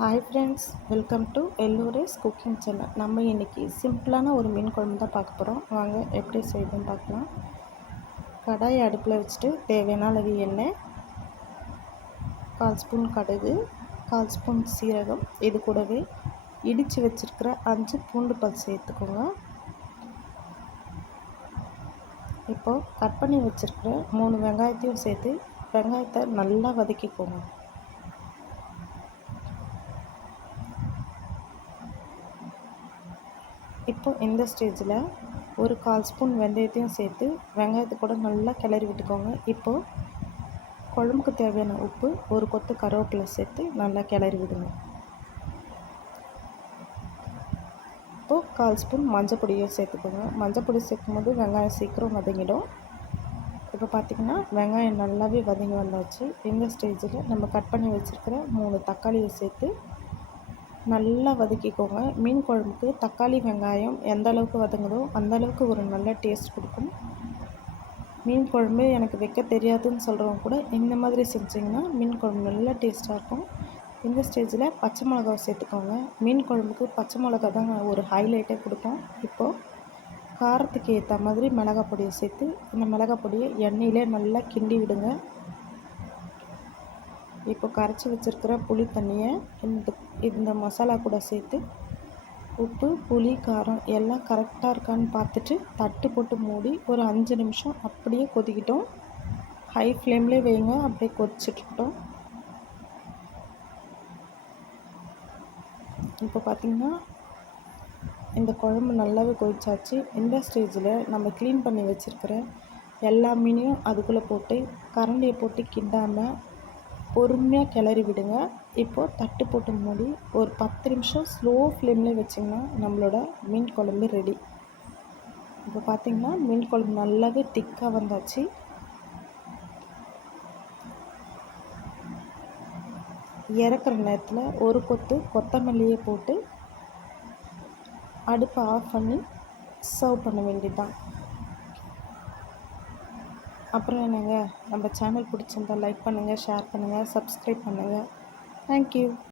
Hi friends, welcome to Ellora's cooking channel. நம்ம இன்றைக்கி சிம்பிளான ஒரு மீன் குழம்பு தான் பார்க்க போகிறோம். வாங்க எப்படி செய்யுதுன்னு பார்க்கலாம். கடாயை அடுப்பில் வச்சுட்டு தேவையான அளவு எண்ணெய், 1/4 ஸ்பூன் கடுகு, 1/4 ஸ்பூன் சீரகம், இது கூடவே இடித்து வச்சுருக்கிற 5 பூண்டு பல் சேர்த்துக்கோங்க. இப்போது கட் பண்ணி வச்சுருக்கிற 3 வெங்காயத்தையும் சேர்த்து வெங்காயத்தை நல்லா வதக்கிக்கோங்க. இப்போ இந்த ஸ்டேஜில் ஒரு 1/4 ஸ்பூன் வெந்தயத்தையும் சேர்த்து வெங்காயத்தை கூட நல்லா கிளறி விட்டுக்கோங்க. இப்போது குழம்புக்கு தேவையான உப்பு, ஒரு கொத்து கருவேப்பிலை சேர்த்து நல்லா கிளறி விடுங்க. இப்போது 1/4 ஸ்பூன் மஞ்சள் பொடியை சேர்த்துக்கோங்க. மஞ்சள் பொடி சேர்க்கும்போது வெங்காயம் சீக்கிரம் வதங்கிடும். இப்போ பார்த்திங்கன்னா வெங்காயம் நல்லாவே வதங்கி வந்தாச்சு. இந்த ஸ்டேஜில் நம்ம கட் பண்ணி வச்சுருக்கிற 3 தக்காளியை சேர்த்து நல்லா வதக்கிக்கோங்க. மீன் குழம்புக்கு தக்காளி வெங்காயம் எந்த அளவுக்கு வதங்குதோ அந்த அளவுக்கு ஒரு நல்ல டேஸ்ட் கொடுக்கும். மீன் குழம்பு எனக்கு வைக்க தெரியாதுன்னு சொல்கிறவங்க கூட இந்த மாதிரி செஞ்சிங்கன்னா மீன் குழம்பு நல்லா டேஸ்ட்டாக இருக்கும். இந்த ஸ்டேஜில் பச்சை மிளகாவை சேர்த்துக்கோங்க. மீன் குழம்புக்கு பச்சை மிளகா தான் ஒரு ஹைலைட்டே கொடுக்கும். இப்போது காரத்துக்கு ஏற்ற மாதிரி மிளகாய் பொடியை சேர்த்து இந்த மிளகாய் பொடியை எண்ணெயிலே நல்லா கிண்டி விடுங்க. இப்போ கரைச்சி வச்சுருக்கிற புளி தண்ணியை இந்த மசாலா கூட சேர்த்து உப்பு, புளி, காரம் எல்லாம் கரெக்டாக இருக்கான்னு பார்த்துட்டு தட்டு போட்டு மூடி ஒரு 5 நிமிஷம் அப்படியே கொதிக்கிட்டோம். ஹை ஃப்ளேம்லேயே வைங்க, அப்படியே கொதிச்சிட்ருக்கட்டும். இப்போ பார்த்திங்கன்னா இந்த குழம்பு நல்லாவே கொதிச்சாச்சு. இந்த ஸ்டேஜில் நம்ம க்ளீன் பண்ணி வச்சுருக்கிற எல்லா மீனையும் அதுக்குள்ளே போட்டு கரண்டியை போட்டு கிண்டாமல் பொறுமையாக கிளறி விடுங்க. இப்போது தட்டு போட்டு மூடி ஒரு 10 நிமிஷம் ஸ்லோ ஃப்ளேம்லேயே வச்சிங்கன்னா நம்மளோட மீன் குழம்பு ரெடி. இப்போ பார்த்திங்கன்னா மீன் குழம்பு நல்லாவே திக்காக வந்தாச்சு. இறக்குற நேரத்தில் ஒரு கொத்து கொத்தமல்லியை போட்டு அடுப்பை ஆஃப் பண்ணி சர்வ் பண்ண வேண்டியதுதான். அப்புறம் என்னங்க, நம்ம சேனல் பிடிச்சிருந்தால் லைக் பண்ணுங்கள், ஷேர் பண்ணுங்கள், சப்ஸ்கிரைப் பண்ணுங்கள். தேங்க்யூ.